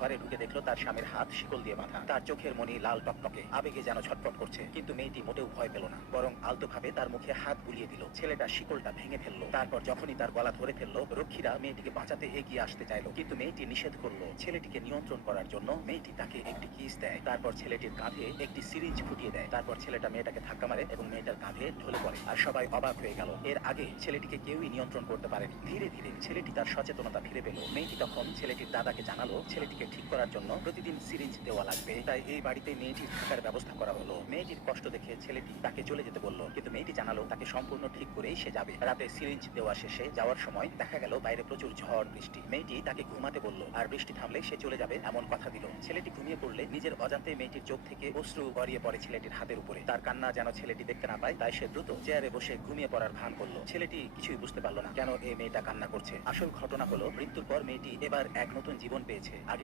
ঘরে ঢুকে দেখলো তার স্বামীর হাত শিকল দিয়ে বাঁধা। তার চোখের মনি লাল টকটকে, আবেগে যেন ছটফট করছে। কিন্তু মেয়েটি মোটেও ভয় পেল না, বরং আলতোভাবে তার মুখে হাত বুলিয়ে দিল। ছেলেটা শিকলটা ভেঙে ফেললো। তারপর যখনই তার গলা ধরে ফেললো, রক্ষীরা মেয়েটিকে বাঁচাতে এগিয়ে আসতে চাইলো, কিন্তু মেয়েটি নিষেধ করলো। ছেলেটিকে নিয়ন্ত্রণ করার জন্য মেয়েটি তাকে একটি কিস দেয়। তারপর ছেলেটির কাঁধে একটি সিরিঞ্জ ফুটিয়ে দেয়। তারপর ছেলেটা মেয়েটাকে ধাক্কা মারে এবং মেয়েটার কাঁধে ঢলে পড়ে। আর সবাই অবাক হয়ে গেল। এর আগে ছেলেটিকে কেউই নিয়ন্ত্রণ করতে পারেনি। ধীরে ধীরে ছেলেটি তার সচেতনতা ফিরে পেল। মেয়েটি তখন ছেলেটির দাদাকে জানালো ছেলেটিকে ঠিক করার জন্য প্রতিদিন সিরিঞ্জ দেওয়া লাগবে, তাই এই বাড়িতে মেয়েটির থাকার ব্যবস্থা করা হলো। মেয়েটির কষ্ট দেখে ছেলেটি তাকে চলে যেতে বলল, কিন্তু মেয়েটি জানালো তাকে সম্পূর্ণ ঠিক করেই সে যাবে। রাতে সিরিঞ্জ দেওয়া শেষে যাওয়ার সময় দেখা গেল বাইরে প্রচুর ঝড় বৃষ্টি। মেয়েটি তাকে ঘুমাতে বলল, আর বৃষ্টি থামলে সে চলে যাবে এমন কথা দিল। ছেলেটি ঘুমিয়ে পড়লে নিজের অজান্তে মেয়েটির চোখ থেকে অশ্রু গড়িয়ে পড়ে ছেলেটির হাতের উপরে। তার কান্না যেন ছেলেটি দেখতে না পায়, তাই সে দ্রুত চেয়ারে বসে ঘুমিয়ে পড়ার ভান করলো। ছেলেটি কিছুই বুঝতে পারলো না কেন এই মেয়েটা কান্না করছে। আসল ঘটনা হলো, মৃত্যুর পর মেয়েটি এবার এক নতুন জীবন পেয়েছে। আগে